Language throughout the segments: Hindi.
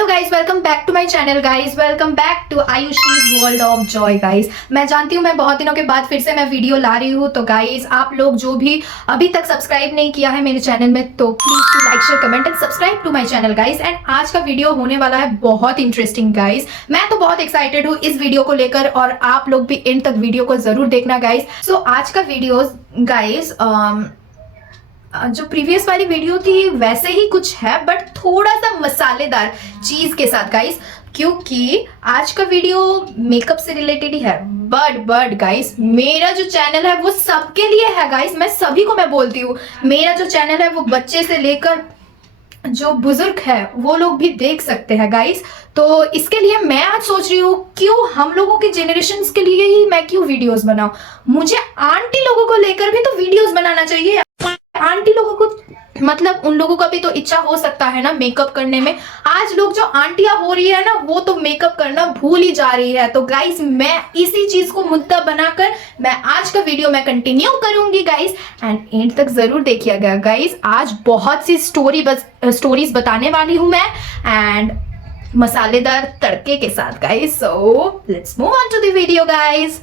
Hello guys, welcome back to my channel guys, welcome back to Ayushi's world of joy guys. मैं जानती हूँ मैं बहुत दिनों के बाद फिर से मैं वीडियो ला रही हूँ, तो गाइज आप लोग जो भी अभी तक सब्सक्राइब नहीं किया है मेरे चैनल में तो please to like share comment and subscribe to my channel guys. And आज का वीडियो होने वाला है बहुत इंटरेस्टिंग गाइज। मैं तो बहुत एक्साइटेड हूँ इस वीडियो को लेकर और आप लोग भी एंड तक वीडियो को जरूर देखना गाइज। सो आज का वीडियो गाइज जो प्रीवियस वाली वीडियो थी वैसे ही कुछ है बट थोड़ा सा मसालेदार चीज के साथ गाइस, क्योंकि आज का वीडियो मेकअप से रिलेटेड ही है। बट गाइस मेरा जो चैनल है वो सबके लिए है गाइस। मैं सभी को मैं बोलती हूँ मेरा जो चैनल है वो बच्चे से लेकर जो बुजुर्ग है वो लोग भी देख सकते हैं गाइस। तो इसके लिए मैं आज सोच रही हूँ क्यों हम लोगों के जनरेशन के लिए ही मैं क्यों वीडियोस बनाऊं। मुझे आंटी लोगों को लेकर भी तो वीडियोस बनाना चाहिए। आंटी लोगों को मतलब उन लोगों का भी तो इच्छा हो सकता है ना मेकअप करने में। आज लोग जो आंटियां हो रही है ना वो तो मेकअप करना भूल ही जा रही है। तो गाइस मैं इसी चीज को मुद्दा बनाकर मैं आज का वीडियो मैं कंटिन्यू करूंगी गाइस, एंड एंड तक जरूर देखिएगा गाइस। आज बहुत सी स्टोरीज बताने वाली हूं मैं एंड मसालेदार तड़के के साथ guys. So let's move on to the video guys.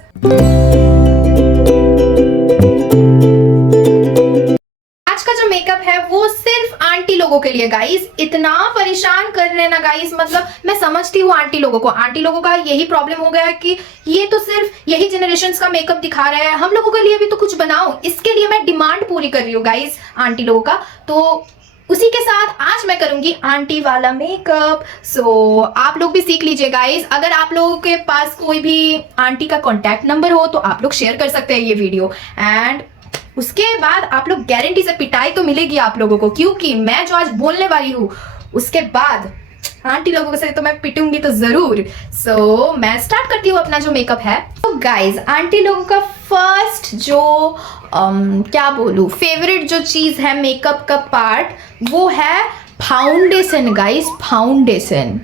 Makeup है वो सिर्फ आंटी लोगों के लिए गाइस। इतना परेशान कर रहे ना गाइस, मतलब मैं समझती हूँ आंटी लोगों का यही प्रॉब्लम हो गया है कि ये तो सिर्फ यही जनरेशंस का मेकअप दिखा रहे हैं, हम लोगों के लिए भी तो कुछ बनाओ। इसके लिए मैं डिमांड पूरी कर रही हूँ गाइस आंटी लोगों का। तो उसी के साथ आज मैं करूंगी आंटी वाला मेकअप। सो आप लोग भी सीख लीजिए गाइस। अगर आप लोगों के पास कोई भी आंटी का कॉन्टैक्ट नंबर हो तो आप लोग शेयर कर सकते हैं ये वीडियो, एंड उसके बाद आप लोग गारंटी से पिटाई तो मिलेगी आप लोगों को, क्योंकि मैं जो आज बोलने वाली हूँ उसके बाद आंटी लोगों से तो मैं पिटूंगी तो जरूर। सो मैं स्टार्ट करती हूँ अपना जो मेकअप है। तो गाइज आंटी लोगों का फर्स्ट जो क्या बोलूं फेवरेट जो चीज है मेकअप का पार्ट वो है फाउंडेशन गाइज। फाउंडेशन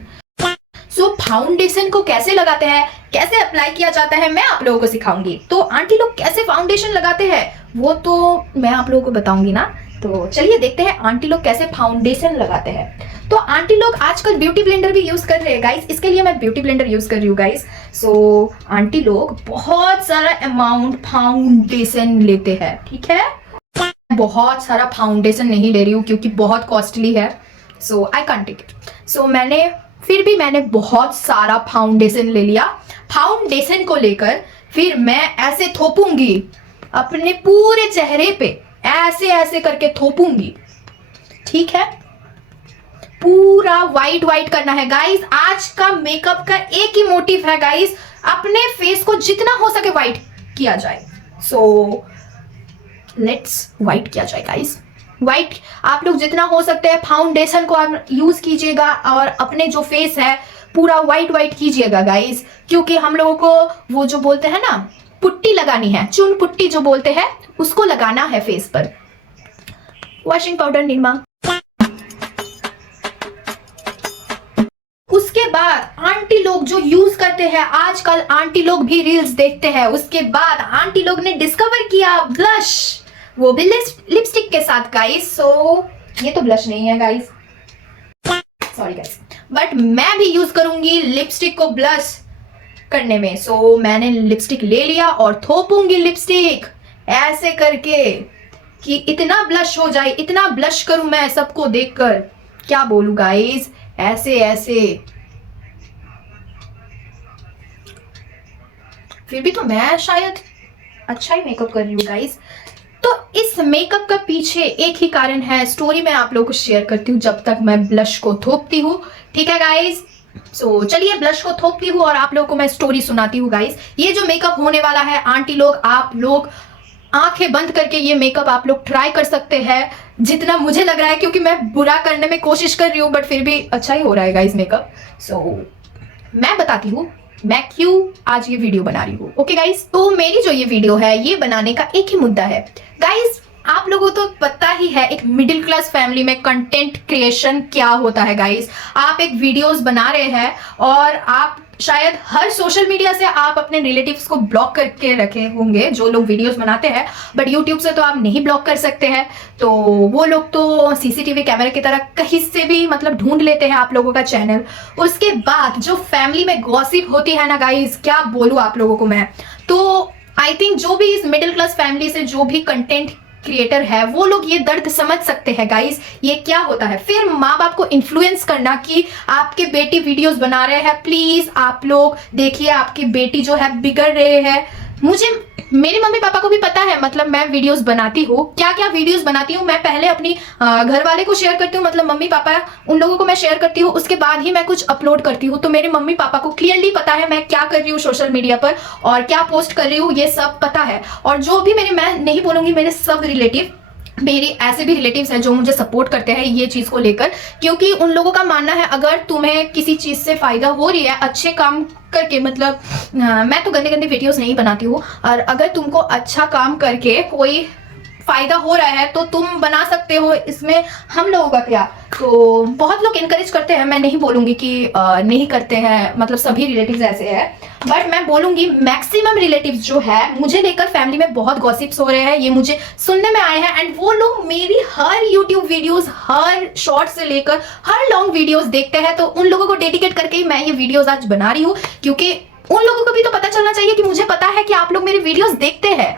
फाउंडेशन को कैसे लगाते हैं, कैसे अप्लाई किया जाता है मैं आप लोगों को सिखाऊंगी। तो आंटी लोग कैसे फाउंडेशन लगाते हैं वो तो मैं आप लोगों को बताऊंगी ना। तो चलिए देखते हैं आंटी लोग कैसे फाउंडेशन लगाते हैं। तो आंटी लोग आजकल ब्यूटी ब्लेंडर भी यूज कर रहे हैं गाइस, इसके लिए मैं ब्यूटी ब्लेंडर यूज कर रही हूँ गाइस। सो आंटी लोग बहुत सारा अमाउंट फाउंडेशन लेते हैं, ठीक है। बहुत सारा फाउंडेशन नहीं ले रही हूँ क्योंकि बहुत कॉस्टली है, सो आई कांट टेक इट। सो मैंने बहुत सारा फाउंडेशन ले लिया। फाउंडेशन को लेकर फिर मैं ऐसे थोपूंगी अपने पूरे चेहरे पे, ऐसे ऐसे करके थोपूंगी, ठीक है। पूरा वाइट करना है गाइस। आज का मेकअप का एक ही मोटिव है गाइस, अपने फेस को जितना हो सके वाइट किया जाए। सो लेट्स वाइट किया जाए गाइस। वाइट आप लोग जितना हो सकते हैं फाउंडेशन को आप यूज कीजिएगा और अपने जो फेस है पूरा वाइट कीजिएगा गाइस, क्योंकि हम लोगों को वो जो बोलते हैं ना पुट्टी लगानी है, चुन पुट्टी जो बोलते हैं उसको लगाना है फेस पर। Washing powder Nirma. उसके बाद आंटी लोग जो यूज करते हैं, आजकल आंटी लोग भी रील्स देखते हैं, उसके बाद आंटी लोग ने डिस्कवर किया ब्लश, वो भी लिपस्टिक के साथ गाइस। सो ये तो ब्लश नहीं है गाइस, सॉरी गाइस, बट मैं भी यूज करूंगी लिपस्टिक को ब्लश करने में। सो मैंने लिपस्टिक ले लिया और थोपूंगी लिपस्टिक ऐसे करके कि इतना ब्लश हो जाए, इतना ब्लश करूं मैं सबको देखकर, क्या बोलूं गाइस, ऐसे ऐसे। फिर भी तो मैं शायद अच्छा ही मेकअप कर रही हूँ गाइस। तो इस मेकअप का पीछे एक ही कारण है, स्टोरी मैं आप लोगों को शेयर करती हूँ जब तक मैं ब्लश को थोपती हूँ, ठीक है गाइस। सो चलिए ब्लश को थोपती हूँ और आप लोगों को मैं स्टोरी सुनाती हूँ गाइस। ये जो मेकअप होने वाला है आंटी लोग, आप लोग आंखें बंद करके ये मेकअप आप लोग ट्राई कर सकते हैं जितना मुझे लग रहा है, क्योंकि मैं बुरा करने में कोशिश कर रही हूँ बट फिर भी अच्छा ही हो रहा है गाइस मेकअप। सो मैं बताती हूँ मैं क्यों आज ये वीडियो बना रही हूँ, ओके गाइस। तो मेरी जो ये वीडियो है ये बनाने का एक ही मुद्दा है गाइस। आप लोगों को तो पता ही है एक मिडिल क्लास फैमिली में कंटेंट क्रिएशन क्या होता है गाइस। आप एक वीडियोस बना रहे हैं और आप शायद हर सोशल मीडिया से आप अपने रिलेटिव्स को ब्लॉक करके रखे होंगे जो लोग वीडियोस बनाते हैं, बट यूट्यूब से तो आप नहीं ब्लॉक कर सकते हैं। तो वो लोग तो सीसीटीवी कैमरे की तरह कहीं से भी मतलब ढूंढ लेते हैं आप लोगों का चैनल। उसके बाद जो फैमिली में गॉसिप होती है ना गाइस, क्या बोलूं आप लोगों को मैं। तो आई थिंक जो भी इस मिडिल क्लास फैमिली से जो भी कंटेंट क्रिएटर है वो लोग ये दर्द समझ सकते हैं गाइस, ये क्या होता है। फिर माँ बाप को इन्फ्लुएंस करना कि आपके बेटी वीडियोस बना रहे हैं, प्लीज आप लोग देखिए आपकी बेटी जो है बिगड़ रहे हैं। मुझे मेरे मम्मी पापा को भी पता है मतलब मैं वीडियोस बनाती हूँ, क्या क्या वीडियोस बनाती हूँ। मैं पहले अपनी घर वाले को शेयर करती हूँ, मतलब मम्मी पापा उन लोगों को मैं शेयर करती हूँ, उसके बाद ही मैं कुछ अपलोड करती हूँ। तो मेरे मम्मी पापा को क्लियरली पता है मैं क्या कर रही हूँ सोशल मीडिया पर और क्या पोस्ट कर रही हूँ, ये सब पता है। और जो भी मैं नहीं बोलूंगी, मेरे सब रिलेटिव, मेरी ऐसे भी रिलेटिव्स हैं जो मुझे सपोर्ट करते हैं ये चीज को लेकर, क्योंकि उन लोगों का मानना है अगर तुम्हें किसी चीज से फायदा हो रही है अच्छे काम करके, मतलब मैं तो गंदे गंदे वीडियोस नहीं बनाती हूँ, और अगर तुमको अच्छा काम करके कोई फायदा हो रहा है तो तुम बना सकते हो, इसमें हम लोगों का क्या। तो बहुत लोग इनकरेज करते हैं, मैं नहीं बोलूंगी कि नहीं करते हैं, मतलब सभी रिलेटिव्स ऐसे हैं, बट मैं बोलूंगी मैक्सिमम रिलेटिव्स जो है मुझे लेकर फैमिली में बहुत गॉसिप्स हो रहे हैं, ये मुझे सुनने में आए हैं। एंड वो लोग मेरी हर यूट्यूब वीडियोस, हर शॉर्ट से लेकर हर लॉन्ग वीडियोस देखते हैं। तो उन लोगों को डेडिकेट करके ही मैं ये वीडियोस आज बना रही हूँ, क्योंकि उन लोगों को भी तो पता चलना चाहिए कि मुझे पता है कि आप लोग मेरे वीडियोस देखते हैं।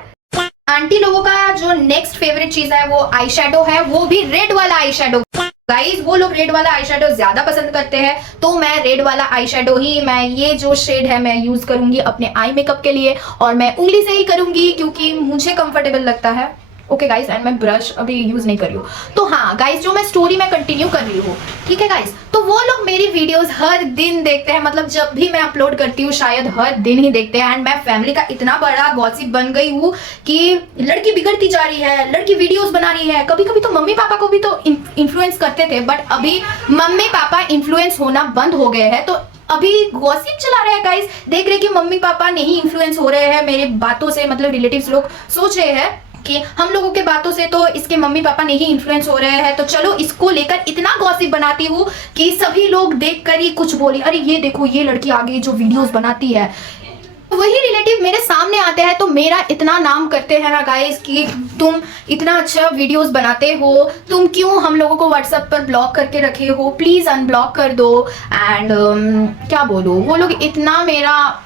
आंटी लोगों का जो नेक्स्ट फेवरेट चीज है वो आई शेडो है, वो भी रेड वाला आई शेडो। गाइस वो लोग रेड वाला आई शेडो ज्यादा पसंद करते हैं, तो मैं रेड वाला आई शेडो ही, मैं ये जो शेड है मैं यूज करूंगी अपने आई मेकअप के लिए, और मैं उंगली से ही करूंगी क्योंकि मुझे कंफर्टेबल लगता है। ओके गाइस, एंड मैं ब्रश अभी यूज नहीं कर रही हूँ। तो हाँ गाइस, जो मैं स्टोरी में कंटिन्यू कर रही हूँ, ठीक है गाइस, तो वो लोग मेरी वीडियोस हर दिन देखते हैं, मतलब जब भी मैं अपलोड करती हूँ शायद हर दिन ही देखते हैं। एंड मैं फैमिली का इतना बड़ा गॉसिप बन गई हूँ कि लड़की बिगड़ती जा रही है, लड़की वीडियोस बना रही है। कभी कभी तो मम्मी पापा को भी तो इन्फ्लुएंस करते थे, बट अभी मम्मी पापा इन्फ्लुएंस होना बंद हो गए हैं, तो अभी गॉसिप चला रहे हैं गाइस। देख रहे कि मम्मी पापा नहीं इन्फ्लुएंस हो रहे हैं मेरे बातों से, मतलब रिलेटिव्स लोग सोच रहे हैं कि हम लोगों के बातों से तो इसके मम्मी पापा नहीं इन्फ्लुएंस हो रहे हैं, तो चलो इसको लेकर इतना गॉसिप बनाती हूँ कि सभी लोग देखकर ही कुछ बोले, अरे ये देखो ये लड़की आगे जो वीडियोस बनाती है। वही रिलेटिव मेरे सामने आते हैं तो मेरा इतना नाम करते हैं ना गाइस कि तुम इतना अच्छा वीडियोस बनाते हो, तुम क्यों हम लोगों को व्हाट्सएप पर ब्लॉक करके रखे हो, प्लीज अनब्लॉक कर दो। एंड क्या बोलूं, वो लोग इतना मेरा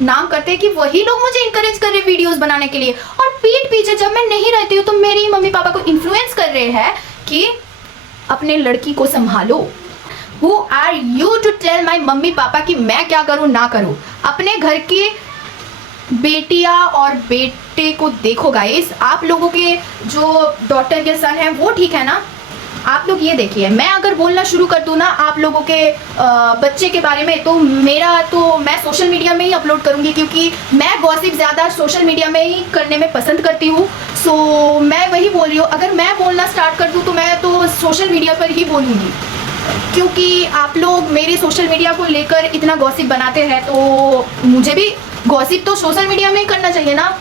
नाम करते हैं कि वही लोग मुझे इंकरेज कर रहे हैं वीडियोस बनाने के लिए, और पीठ पीछे जब मैं नहीं रहती हूँ तो मेरी मम्मी पापा को इन्फ्लुएंस कर रहे हैं कि अपने लड़की को संभालो। Who are you to tell my mummy papa कि मैं क्या करूं ना करूं। अपने घर की बेटियां और बेटे को देखो गाइस, आप लोगों के जो डॉटर के सन है वो ठीक है ना, आप लोग ये देखिए, मैं अगर बोलना शुरू कर दूं ना आप लोगों के बच्चे के बारे में, तो मैं सोशल मीडिया में ही अपलोड करूंगी, क्योंकि मैं गॉसिप ज़्यादा सोशल मीडिया में ही करने में पसंद करती हूँ। सो मैं वही बोल रही हूँ, अगर मैं बोलना स्टार्ट कर दूँ तो मैं तो सोशल मीडिया पर ही बोलूँगी, क्योंकि आप लोग मेरे सोशल मीडिया को लेकर इतना गॉसिप बनाते हैं, तो मुझे भी गॉसिप तो सोशल मीडिया में ही करना चाहिए ना।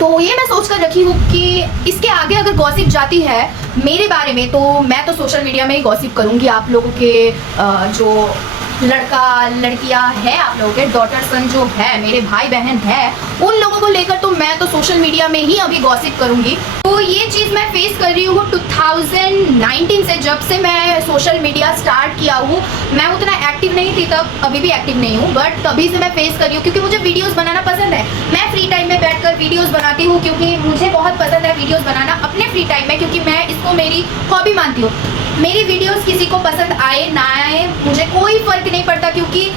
तो ये मैं सोच कर रखी हूँ कि इसके आगे अगर गॉसिप जाती है मेरे बारे में तो मैं तो सोशल मीडिया में ही गॉसिप करूँगी। आप लोगों के जो लड़का लड़कियां है, आप लोगों के डॉटर सन जो है, मेरे भाई बहन है, उन लोगों को लेकर तो मैं तो सोशल मीडिया में ही अभी गॉसिप करूंगी। तो ये चीज़ मैं फेस कर रही हूँ 2019 से, जब से मैं सोशल मीडिया स्टार्ट किया हूँ। मैं उतना एक्टिव नहीं थी तब, अभी भी एक्टिव नहीं हूँ, बट तभी से मैं फेस कर रही हूँ, क्योंकि मुझे वीडियोज़ बनाना पसंद है। मैं फ्री टाइम में बैठकर वीडियोज़ बनाती हूँ, क्योंकि मुझे बहुत पसंद है वीडियोज़ बनाना अपने फ्री टाइम में, क्योंकि मैं इसको मेरी हॉबी मानती हूँ। मेरी वीडियोस किसी को पसंद आए ना आए मुझे कोई फर्क नहीं पड़ता, क्योंकि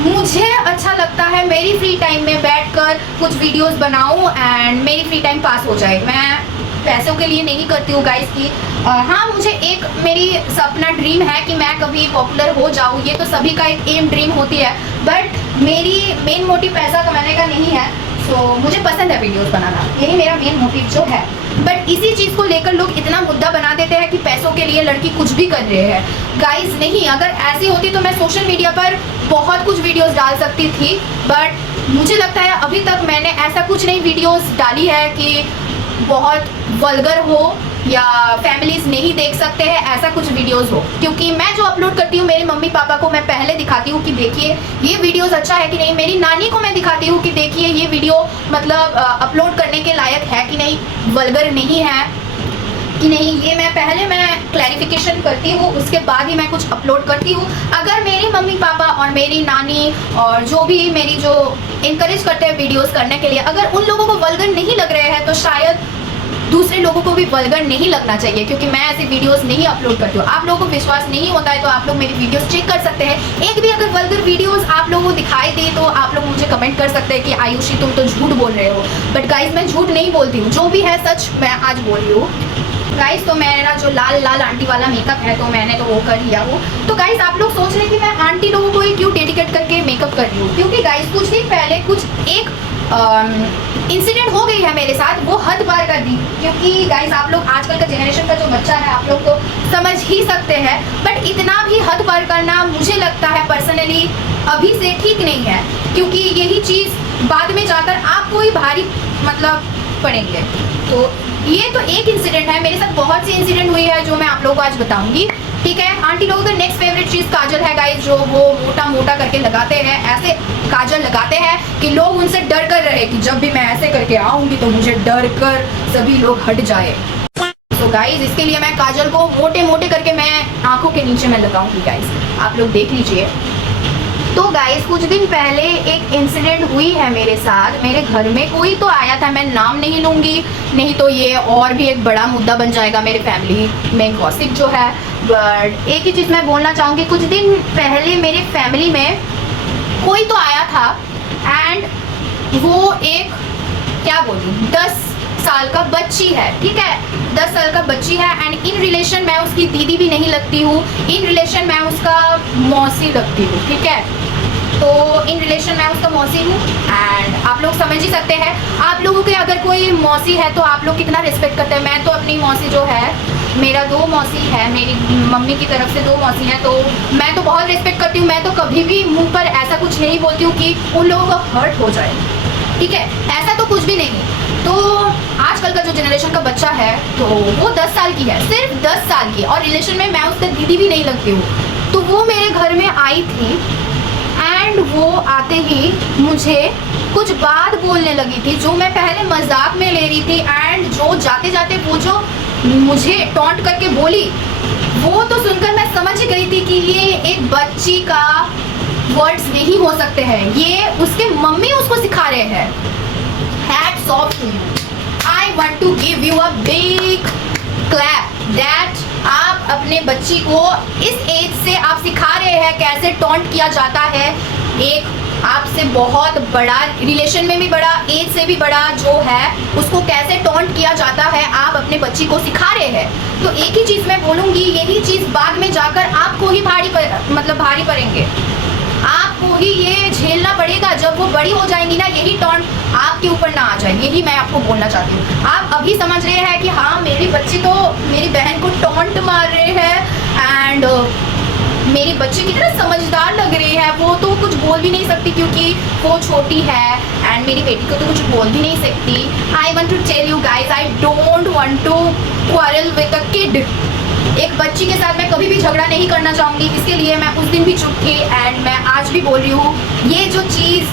मुझे अच्छा लगता है मेरी फ्री टाइम में बैठकर कुछ वीडियोस बनाऊं एंड मेरी फ्री टाइम पास हो जाए। मैं पैसों के लिए नहीं करती हूँ गाइस की। हाँ, मुझे एक मेरी सपना ड्रीम है कि मैं कभी पॉपुलर हो जाऊँ, ये तो सभी का एक एम ड्रीम होती है, बट मेरी मेन मोटिव पैसा कमाने का नहीं है। तो मुझे पसंद है वीडियोस बनाना, यही मेरा मेन मोटिव जो है। बट इसी चीज़ को लेकर लोग इतना मुद्दा बना देते हैं कि पैसों के लिए लड़की कुछ भी कर रहे हैं। गाइस नहीं, अगर ऐसी होती तो मैं सोशल मीडिया पर बहुत कुछ वीडियोस डाल सकती थी, बट मुझे लगता है अभी तक मैंने ऐसा कुछ नहीं वीडियोस डाली है कि बहुत वल्गर हो या फैमिलीज नहीं देख सकते हैं ऐसा कुछ वीडियोस हो, क्योंकि मैं जो अपलोड करती हूँ मेरे मम्मी पापा को मैं पहले दिखाती हूँ कि देखिए ये वीडियोस अच्छा है कि नहीं, मेरी नानी को मैं दिखाती हूँ कि देखिए ये वीडियो मतलब अपलोड करने के लायक है कि नहीं, वल्गर नहीं है कि नहीं, ये मैं क्लैरिफिकेशन करती हूँ, उसके बाद ही मैं कुछ अपलोड करती हूँ। अगर मेरी मम्मी पापा और मेरी नानी और जो भी मेरी जो इनकरेज करते हैं वीडियोस करने के लिए, अगर उन लोगों को वल्गर नहीं लग रहे हैं तो शायद दूसरे लोगों को भी वल्गर नहीं लगना चाहिए, क्योंकि मैं ऐसी वीडियोस नहीं अपलोड करती हूँ। आप लोगों को विश्वास नहीं होता है तो आप लोग मेरी वीडियोस चेक कर सकते हैं। एक भी अगर वल्गर वीडियोस आप लोगों को दिखाई दे तो आप लोग मुझे कमेंट कर सकते हैं कि आयुषी तुम तो झूठ बोल रहे हो। बट गाइज मैं झूठ नहीं बोलती हूँ, जो भी है सच मैं आज बोल रही हूँ। गाइस तो मेरा जो लाल लाल आंटी वाला मेकअप है तो मैंने तो वो कर लिया वो। तो गाइस आप लोग सोच रहे हैं कि मैं आंटी लोगों को ही क्यों डेडिकेट करके मेकअप कर रही हूँ, क्योंकि गाइस कुछ दिन पहले कुछ एक इंसिडेंट हो गई है मेरे साथ, वो हद पार कर दी। क्योंकि गाइस आप लोग आजकल का जनरेशन का जो बच्चा है आप लोग तो समझ ही सकते हैं, बट इतना भी हद पार करना मुझे लगता है पर्सनली अभी से ठीक नहीं है, क्योंकि यही चीज़ बाद में जाकर आपको ही भारी मतलब पड़ेंगे। तो ये तो एक इंसिडेंट है, मेरे साथ बहुत सी इंसिडेंट हुई है जो मैं आप लोगों को आज बताऊंगी। ठीक है, आंटी लोगों का नेक्स्ट फेवरेट चीज़ काजल है गाइस, जो वो मोटा मोटा करके लगाते हैं, ऐसे काजल लगाते हैं कि लोग उनसे डर कर रहे कि जब भी मैं ऐसे करके आऊंगी तो मुझे डर कर सभी लोग हट जाए। तो गाइस इसके लिए मैं काजल को मोटे मोटे करके मैं आंखों के नीचे में लगाऊंगी गाइस, आप लोग देख लीजिए। तो गाइस कुछ दिन पहले एक इंसिडेंट हुई है मेरे साथ, मेरे घर में कोई तो आया था, मैं नाम नहीं लूँगी नहीं तो ये और भी एक बड़ा मुद्दा बन जाएगा मेरे फैमिली में गॉसिप जो है। बट एक ही चीज़ मैं बोलना चाहूँगी, कुछ दिन पहले मेरे फैमिली में कोई तो आया था एंड वो एक क्या बोलूँ 10 साल का बच्ची है। ठीक है, 10 साल का बच्ची है एंड इन रिलेशन मैं उसकी दीदी भी नहीं लगती हूँ, इन रिलेशन मैं उसका मौसी लगती हूँ। ठीक है, तो इन रिलेशन मैं उसका मौसी हूँ एंड आप लोग समझ ही सकते हैं, आप लोगों के अगर कोई मौसी है तो आप लोग कितना रिस्पेक्ट करते हैं। मैं तो अपनी मौसी जो है, मेरा 2 मौसी है, मेरी मम्मी की तरफ से 2 मौसी हैं, तो मैं तो बहुत रिस्पेक्ट करती हूँ। मैं तो कभी भी मुंह पर ऐसा कुछ नहीं बोलती हूँ कि उन लोगों को हर्ट हो जाए। ठीक है, ऐसा तो कुछ भी नहीं। तो आजकल का जो जनरेशन का बच्चा है तो वो 10 साल की है, सिर्फ 10 साल की, और रिलेशन में मैं उसका दीदी भी नहीं लगती हूँ। तो वो मेरे घर में आई थी एंड वो आते ही मुझे कुछ बात बोलने लगी थी जो मैं पहले मजाक में ले रही थी एंड जो जाते जाते वो जो मुझे टॉन्ट करके बोली वो तो सुनकर मैं समझ गई थी कि ये एक बच्ची का वर्ड्स नहीं हो सकते हैं, ये उसके मम्मी उसको सिखा रहे हैं। Hats off to you. I want to give you a big clap that आप अपने बच्ची को इस एज से आप सिखा रहे हैं कैसे टॉन्ट किया जाता है। एक आपसे बहुत बड़ा, रिलेशन में भी बड़ा, एज से भी बड़ा जो है उसको कैसे टॉन्ट किया जाता है आप अपने बच्ची को सिखा रहे हैं। तो एक ही चीज़ मैं बोलूँगी, यही चीज़ बाद में जाकर आपको ही भारी पड़ेंगे, आपको ही ये झेलना पड़ेगा। जब वो बड़ी हो जाएंगी ना, यही टॉन्ट आपके ऊपर ना आ जाए, यही मैं आपको बोलना चाहती हूँ। आप अभी समझ रहे हैं कि हाँ मेरी बच्ची तो मेरी बहन को टॉन्ट मार रहे हैं एंड मेरी बच्ची कितना समझदार लग रही है, वो तो कुछ बोल भी नहीं सकती क्योंकि वो छोटी है एंड मेरी बेटी को तो कुछ बोल भी नहीं सकती। I want to tell you guys, I don't want to quarrel with a kid. एक बच्ची के साथ मैं कभी भी झगड़ा नहीं करना चाहूँगी, इसके लिए मैं उस दिन भी चुप थी एंड मैं आज भी बोल रही हूँ। ये जो चीज़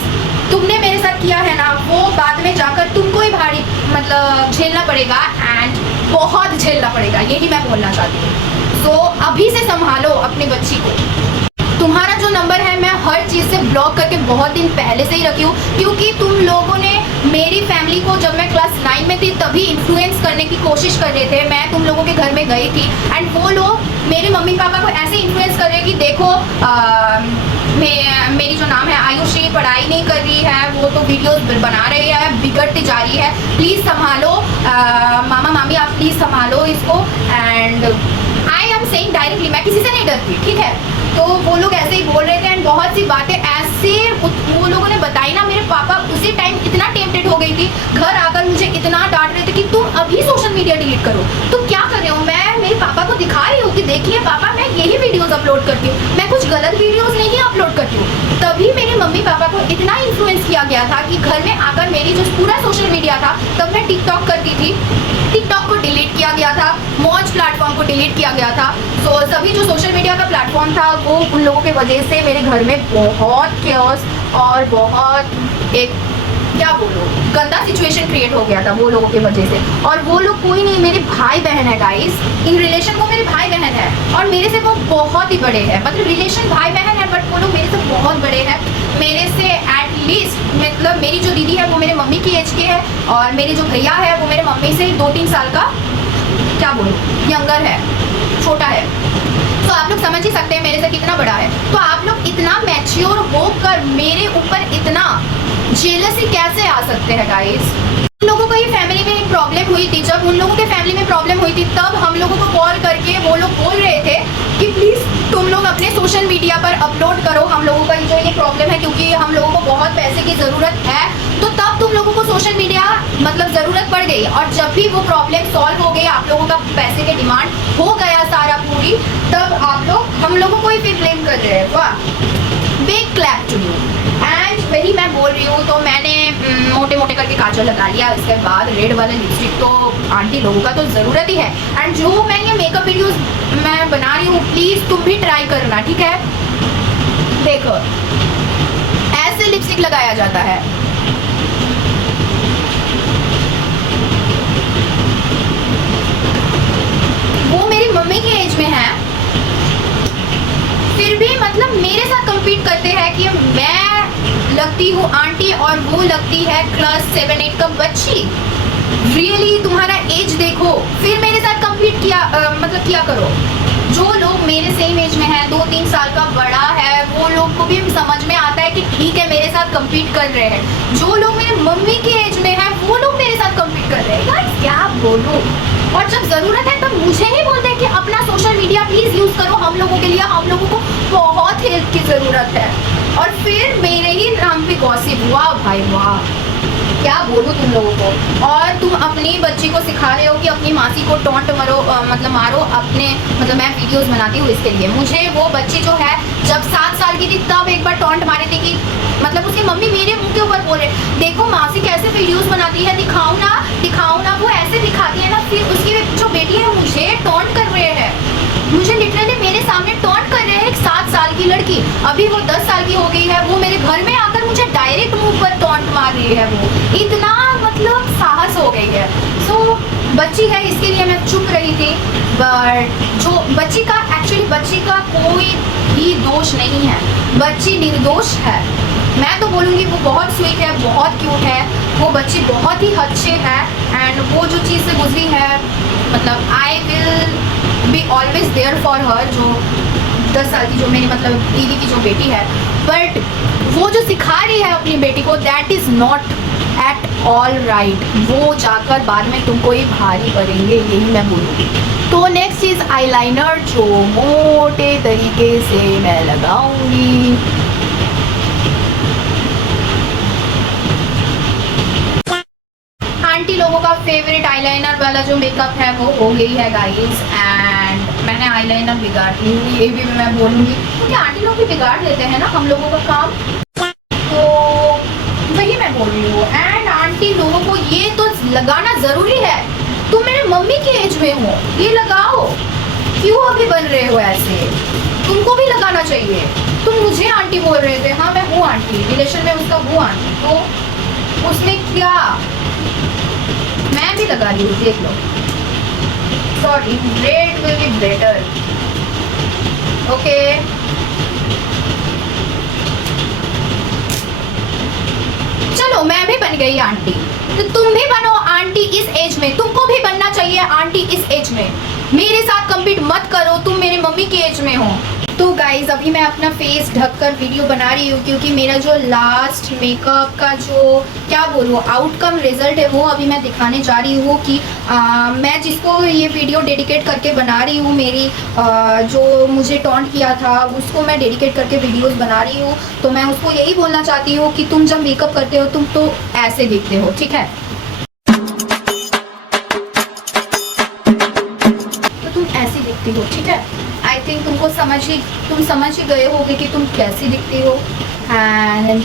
तुमने मेरे साथ किया है ना, वो बाद में जाकर तुमको ही भारी मतलब झेलना पड़ेगा एंड बहुत झेलना पड़ेगा, यही मैं बोलना चाहती हूँ। तो अभी से संभालो अपनी बच्ची को। तुम्हारा जो नंबर है मैं हर चीज़ से ब्लॉक करके बहुत दिन पहले से ही रखी हूँ, क्योंकि तुम लोगों ने मेरी फैमिली को जब मैं क्लास 9 में थी तभी इन्फ्लुएंस करने की कोशिश कर रहे थे। मैं तुम लोगों के घर में गई थी एंड वो लोग मेरे मम्मी पापा को ऐसे इन्फ्लुएंस कर रहे कि देखो मेरी जो नाम है आयुषी पढ़ाई नहीं कर रही है, वो तो वीडियोस बना रही है, बिगड़ती जा रही है, प्लीज़ संभालो मामा मामी, आप प्लीज़ संभालो इसको। And I am saying directly, मैं किसी से नहीं डरती। ठीक है, तो वो लोग ऐसे ही बोल रहे थे एंड बहुत सी बातें ऐसे वो लोगों ने बताई ना। मेरे पापा उसी टाइम इतना टेम्पटेड हो गई थी, घर आकर मुझे इतना डांट रहे थे कि तुम अभी सोशल मीडिया डिलीट करो। तो क्या कर रहे हो, मैं मेरे पापा को दिखा रही हूँ कि देखिए पापा मैं यही वीडियोस अपलोड करती हूँ, मैं कुछ गलत वीडियोस नहीं अपलोड करती हूँ। तभी मेरे मम्मी पापा को इतना इन्फ्लुएंस किया गया था कि घर में आकर मेरी जो पूरा सोशल मीडिया था, तब मैं टिकटॉक करती थी, टिकटॉक को डिलीट किया गया था, मौज प्लेटफॉर्म को डिलीट किया गया था। तो सभी जो सोशल मीडिया का प्लेटफॉर्म था वो उन लोगों के वजह से मेरे घर में बहुत केओस और बहुत एक क्या बोलो गंदा सिचुएशन क्रिएट हो गया था वो लोगों की वजह से। और वो लोग कोई नहीं, मेरे भाई बहन है गाइस, इन रिलेशन को मेरे भाई बहन है और मेरे से वो बहुत ही बड़े हैं। मतलब रिलेशन भाई बहन है बट वो लोग मेरे से बहुत बड़े हैं। मेरे से एटलीस्ट मतलब मेरी जो दीदी है वो मेरे मम्मी की एज के है और मेरे जो भैया है वो मेरे मम्मी से 2-3 साल का क्या बोलो यंगर है, छोटा है। तो आप लोग समझ ही सकते हैं मेरे से कितना बड़ा है। तो आप लोग इतना मैच्योर होकर मेरे ऊपर इतना जेलसी कैसे आ सकते हैं गाइस। उन लोगों को ये फैमिली में एक प्रॉब्लम हुई थी, जब उन लोगों के फैमिली में प्रॉब्लम हुई थी तब हम लोगों को कॉल करके वो लोग बोल रहे थे कि प्लीज तुम लोग अपने सोशल मीडिया पर अपलोड करो हम लोगों का जो ये प्रॉब्लम है, क्योंकि हम लोगों को बहुत पैसे की ज़रूरत है। तो तब तुम लोगों को सोशल मीडिया मतलब ज़रूरत पड़ गई और जब भी वो प्रॉब्लम सॉल्व हो गई, आप लोगों का पैसे के डिमांड हो गया सारा पूरी, तब आप लोग हम लोगों को ही फिर ब्लेम कर रहे हैं। वाह, big clap to you. And वही मैं बोल रही हूँ, तो मैंने मोटे मोटे करके काजल लगा लिया, उसके बाद रेड वाला लिपस्टिक तो आंटी लोगों का तो ज़रूरत ही है। एंड जो मैं ये मेकअप वीडियोस मैं बना रही हूँ प्लीज़ तुम भी ट्राई करना, ठीक है। देखो ऐसे लिपस्टिक लगाया जाता है, वो मेरी मम्मी की एज में है, फिर भी मतलब मेरे साथ compete करते हैं कि मैं लगती हूँ आंटी और वो लगती है क्लास 7-8 का बच्ची। रियली तुम्हारा एज देखो, फिर मेरे साथ compete किया करो। जो लोग मेरे सेम एज में है, 2-3 साल का बड़ा है, वो लोग को भी समझ में आता है कि ठीक है मेरे साथ compete कर रहे हैं। जो लोग मेरे मम्मी की एज में है वो लोग मेरे साथ compete कर रहे हैं। गाइस क्या बोलूं, और जब ज़रूरत है तब मुझे ही बोलते हैं कि अपना सोशल मीडिया प्लीज़ यूज़ करो हम लोगों के लिए, हम लोगों को बहुत हेल्प की ज़रूरत है। और फिर मेरे ही नाम पे गॉसिप, वाह भाई वाह, क्या बोलूँ तुम लोगों को। और तुम अपनी बच्ची को सिखा रहे हो कि अपनी मासी को टॉन्ट मारो, मतलब मारो अपने, मतलब मैं वीडियोस बनाती हूँ इसके लिए। मुझे वो बच्ची जो है जब 7 साल की थी तब एक बार टॉन्ट मारे थे कि मतलब उसकी मम्मी मेरे मुंह के ऊपर बोले देखो मासी कैसे वीडियोस बनाती है, दिखाओ ना। वो ऐसे दिखाती है ना, फिर उसकी जो बेटी है मुझे टॉन्ट कर रहे हैं, मुझे लिटरली मेरे सामने टॉन्ट कर रहे हैं। एक 7 साल की लड़की, अभी वो 10 साल की हो गई है, वो मेरे घर में आकर मुझे डायरेक्ट मुंह पर टॉन्ट मार रही है। वो इतना मतलब साहस हो गई है। सो बच्ची है इसके लिए मैं चुप रही थी, बट जो बच्ची का कोई भी दोष नहीं है, बच्ची निर्दोष है। मैं तो बोलूँगी वो बहुत स्वीट है, बहुत क्यूट है, वो बच्ची बहुत ही अच्छे है। एंड वो जो चीज़ से गुजरी है, मतलब I will be always there for her. जो 10 साल की जो मेरी मतलब दीदी की जो बेटी है, बट वो जो सिखा रही है अपनी बेटी को, that is not at all right. वो जाकर बाद में तुमको ही भारी पड़ेंगे, यही मैं बोलूँगी। तो नेक्स्ट चीज़ आईलाइनर, जो मोटे तरीके से मैं लगाऊंगी। आंटी लोगों का फेवरेट आईलाइनर वाला जो मेकअप है वो हो गई है गाइस। एंड मैंने आईलाइनर बिगाड़ ली, ये भी मैं बोलूँगी क्योंकि आंटी लोग भी बिगाड़ देते हैं ना हम लोगों का काम, तो वही मैं बोल रही हूँ। एंड आंटी लोगों को ये तो लगाना ज़रूरी है। तुम मेरे मम्मी की एज में हो, ये लगाओ, क्यों अभी बन रहे हो ऐसे, तुमको भी लगाना चाहिए। तुम मुझे आंटी बोल रहे थे, हाँ मैं हूँ आंटी, रिलेशन में उसका हूँ आंटी, तो उसमें क्या, मैं भी लगा रही हूँ, देख लो। Sorry, red will be better, okay. चलो मैं भी बन गई आंटी, तो तुम भी बनो आंटी इस एज में, तुमको भी बनना चाहिए आंटी इस एज में। मेरे साथ कम्पीट मत करो, तुम मेरे मम्मी की एज में हो। तो गाइज अभी मैं अपना फेस ढककर वीडियो बना रही हूँ क्योंकि मेरा जो लास्ट मेकअप का जो क्या बोलूँ आउटकम रिजल्ट है वो अभी मैं दिखाने जा रही हूँ कि मैं जिसको ये वीडियो डेडिकेट करके बना रही हूँ, मेरी जो मुझे टॉन्ट किया था उसको मैं डेडिकेट करके वीडियोस बना रही हूँ। तो मैं उसको यही बोलना चाहती हूँ कि तुम जब मेकअप करते हो तुम तो ऐसे दिखते हो, ठीक है, तो तुम ऐसे दिखती हो, ठीक है। आई थिंक तुम समझ ही गए होगे कि तुम कैसी दिखती हो। एंड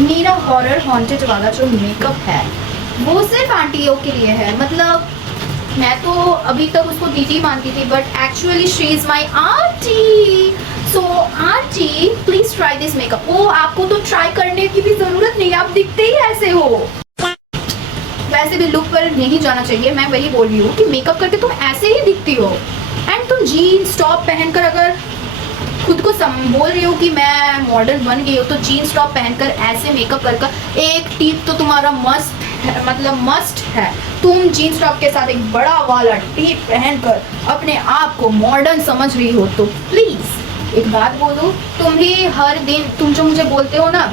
मेरा हॉरर हॉन्टेड वाला जो मेकअप है वो सिर्फ आंटियों के लिए है। मतलब मैं तो अभी तक उसको दीदी मानती थी, but actually she is my aunty. So aunty please try this makeup. ओ आपको तो ट्राई करने की भी जरूरत नहीं, आप दिखते ही ऐसे हो। वैसे भी लुक पर नहीं जाना चाहिए, मैं वही बोल रही हूँ कि मेकअप करके तुम ऐसे ही दिखती हो। एंड तुम जीन्स टॉप पहनकर अगर खुद को बोल रही हो कि मैं मॉडर्न बन गई हो, तो जीन्स टॉप पहनकर ऐसे मेकअप कर एक टीप तो तुम्हारा मस्त है, मतलब मस्ट है। तुम जीन्स टॉप के साथ एक बड़ा वाला टीप पहनकर अपने आप को मॉडर्न समझ रही हो, तो प्लीज एक बात बोलो, तुम भी हर दिन तुम जो मुझे बोलते हो ना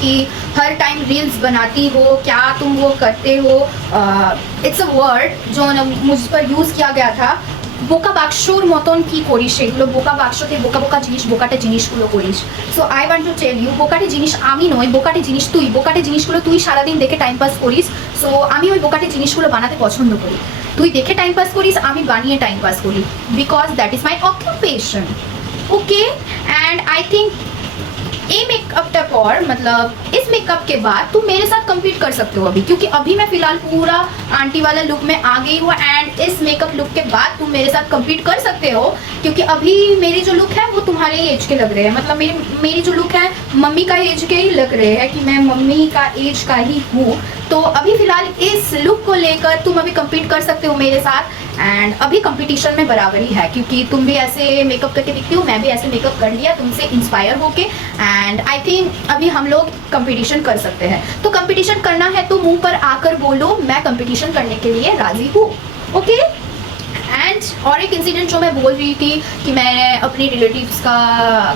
कि हर टाइम रील्स बनाती हो, क्या तुम वो करते हो? इट्स अ वर्ड जो मुझ पर यूज किया गया था, বোকা বাক্সর মতন কি করিস, সেগুলো বোকা বাক্সতে বোকা জিনিসগুলো করিস। So I want to tell you, বোকাটে জিনিস আমি নই, বোকাটে জিনিস তুই। বোকাটে জিনিসগুলো তুই সারাদিন দেখে টাইম পাস করিস। সো আমি ওই বোকাটে জিনিসগুলো বানাতে পছন্দ করি। তুই দেখে টাইম পাস করিস, আমি বানিয়ে টাইম পাস করি, because that is my occupation. Okay and I think ये मेकअप टप और मतलब इस मेकअप के बाद तुम मेरे साथ कम्पीट कर सकते हो अभी, क्योंकि अभी मैं फिलहाल पूरा आंटी वाला लुक में आ गई हूँ। एंड इस मेकअप लुक के बाद तुम मेरे साथ कम्पीट कर सकते हो, क्योंकि अभी मेरी जो लुक है वो तुम्हारे एज के लग रहे हैं। मतलब मेरी जो लुक है मम्मी का एज के ही लग रहे हैं, कि मैं मम्मी का एज का ही हूँ। तो अभी फिलहाल इस लुक को लेकर तुम अभी कम्पीट कर सकते हो मेरे साथ। एंड अभी कंपटीशन में बराबरी है, क्योंकि तुम भी ऐसे मेकअप करके दिखती हो, मैं भी ऐसे मेकअप कर लिया तुमसे इंस्पायर होके। एंड आई थिंक अभी हम लोग कंपटीशन कर सकते हैं। तो कंपटीशन करना है तो मुंह पर आकर बोलो, मैं कंपटीशन करने के लिए राजी हूँ। ओके एंड और एक इंसिडेंट जो मैं बोल रही थी कि मैं अपनी रिलेटिव्स का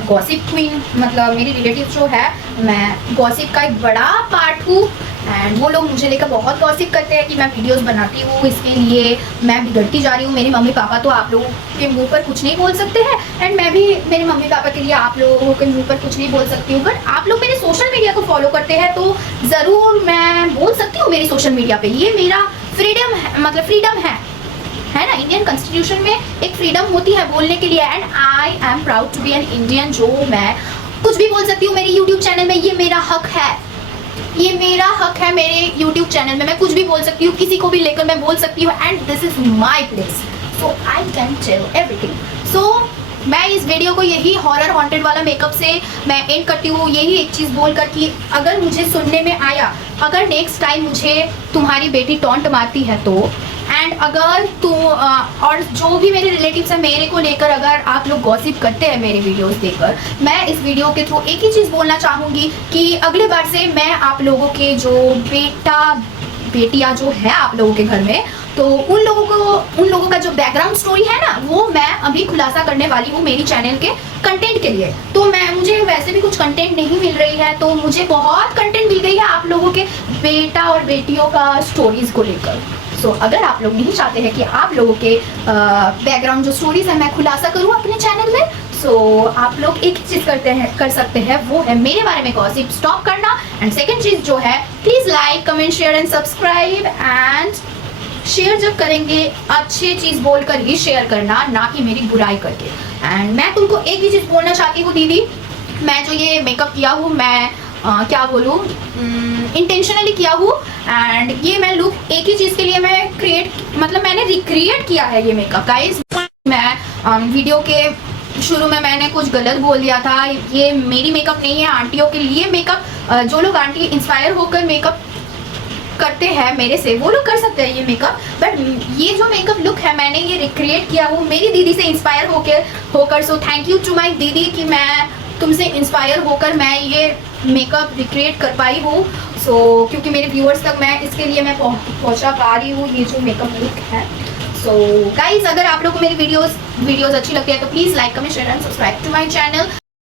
गॉसिप क्वीन, मतलब मेरी रिलेटिव जो है, मैं गॉसिप का एक बड़ा पार्ट हूँ। एंड वो लोग मुझे लेकर बहुत गॉसिप करते हैं कि मैं वीडियोस बनाती हूँ, इसके लिए मैं बिगड़ती जा रही हूँ। मेरे मम्मी पापा तो आप लोगों के मुंह पर कुछ नहीं बोल सकते हैं, एंड मैं भी मेरे मम्मी पापा के लिए आप लोगों के मुंह पर कुछ नहीं बोल सकती हूँ। बट आप लोग मेरे सोशल मीडिया को फॉलो करते हैं तो ज़रूर मैं बोल सकती हूँ मेरी सोशल मीडिया पर। ये मेरा फ्रीडम है, मतलब फ्रीडम है ना। इंडियन कॉन्स्टिट्यूशन में एक फ्रीडम होती है बोलने के लिए, and I am proud to be an Indian, जो मैं कुछ भी बोल सकती हूँ मेरे यूट्यूब चैनल में। ये मेरा हक है, ये मेरा हक है मेरे YouTube चैनल में, मैं कुछ भी बोल सकती हूँ, किसी को भी लेकर मैं बोल सकती हूँ। And this is my place, so I can tell everything. So मैं इस वीडियो को यही हॉरर हॉन्टेड वाला मेकअप से मैं एंड करती हूँ, यही एक चीज़ बोलकर कि अगर मुझे सुनने में आया, अगर नेक्स्ट टाइम मुझे तुम्हारी बेटी टॉन्ट मारती है तो, एंड अगर तुम और जो भी मेरे रिलेटिव्स हैं मेरे को लेकर अगर आप लोग गॉसिप करते हैं मेरे वीडियोस देखकर, मैं इस वीडियो के थ्रू एक ही चीज़ बोलना चाहूँगी कि अगले बार से मैं आप लोगों के जो बेटियाँ जो है आप लोगों के घर में, तो उन लोगों का जो बैकग्राउंड स्टोरी है ना, वो मैं अभी खुलासा करने वाली हूँ मेरी चैनल के कंटेंट के लिए। तो मुझे वैसे भी कुछ कंटेंट नहीं मिल रही है, तो मुझे बहुत कंटेंट मिल गई है आप लोगों के बेटा और बेटियों का स्टोरीज को लेकर। सो अगर आप लोग नहीं चाहते हैं कि आप लोगों के बैकग्राउंड जो स्टोरीज है मैं खुलासा करूँ अपने चैनल में, सो आप लोग एक चीज़ कर सकते हैं, वो है मेरे बारे में गॉसिप स्टॉप करना। एंड सेकंड चीज़ जो है, please like comment share and subscribe. And share जब करेंगे अच्छी चीज़ बोलकर ही शेयर करना, ना कि मेरी बुराई करके। एंड मैं तुमको एक ही चीज़ बोलना चाहती हूँ दीदी, मैं जो ये मेकअप किया हूँ, मैं क्या बोलूँ, इंटेंशनली किया हूँ। एंड ये मैं लुक एक ही चीज़ के लिए मैंने रिक्रिएट किया है ये मेकअप गाइस। मैं वीडियो के शुरू में मैंने कुछ गलत बोल दिया था, ये मेरी मेकअप नहीं है, आंटियों के लिए मेकअप। जो लोग आंटी इंस्पायर होकर मेकअप करते हैं मेरे से, वो लोग कर सकते हैं ये मेकअप। बट ये जो मेकअप लुक है मैंने ये रिक्रिएट किया हूँ मेरी दीदी से इंस्पायर होकर। So thank you to my दीदी कि मैं तुमसे इंस्पायर होकर मैं ये मेकअप रिक्रिएट कर पाई हूँ। सो क्योंकि मेरे व्यूअर्स तक मैं इसके लिए मैं पहुँचा पा रही हूँ ये जो मेकअप लुक है। सो गाइज, अगर आप लोग को मेरी वीडियोस अच्छी लगती है तो please like comment share and subscribe to my channel.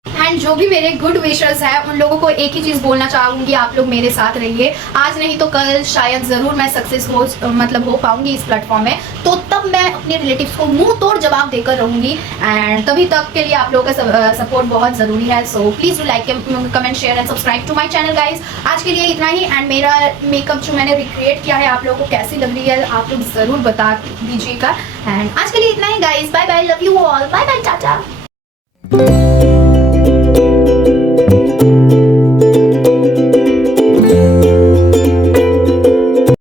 And जो भी मेरे गुड विशर्स हैं उन लोगों को एक ही चीज़ बोलना चाहूँगी, आप लोग मेरे साथ रहिए। आज नहीं तो कल शायद ज़रूर मैं सक्सेस हो पाऊँगी इस प्लेटफॉर्म में, तो तब अब मैं अपने रिलेटिव्स को मुंह तोड़ जवाब देकर रहूंगी। एंड तभी तक के लिए आप लोगों का सपोर्ट बहुत ज़रूरी है। So please do like, comment, share and subscribe to my channel guys. आज के लिए इतना ही। एंड मेरा मेकअप जो मैंने रिक्रिएट किया है आप लोगों को कैसी लग रही है आप लोग ज़रूर बता दीजिएगा। एंड आज के लिए इतना ही guys. Bye bye, love you all, bye bye, Tata.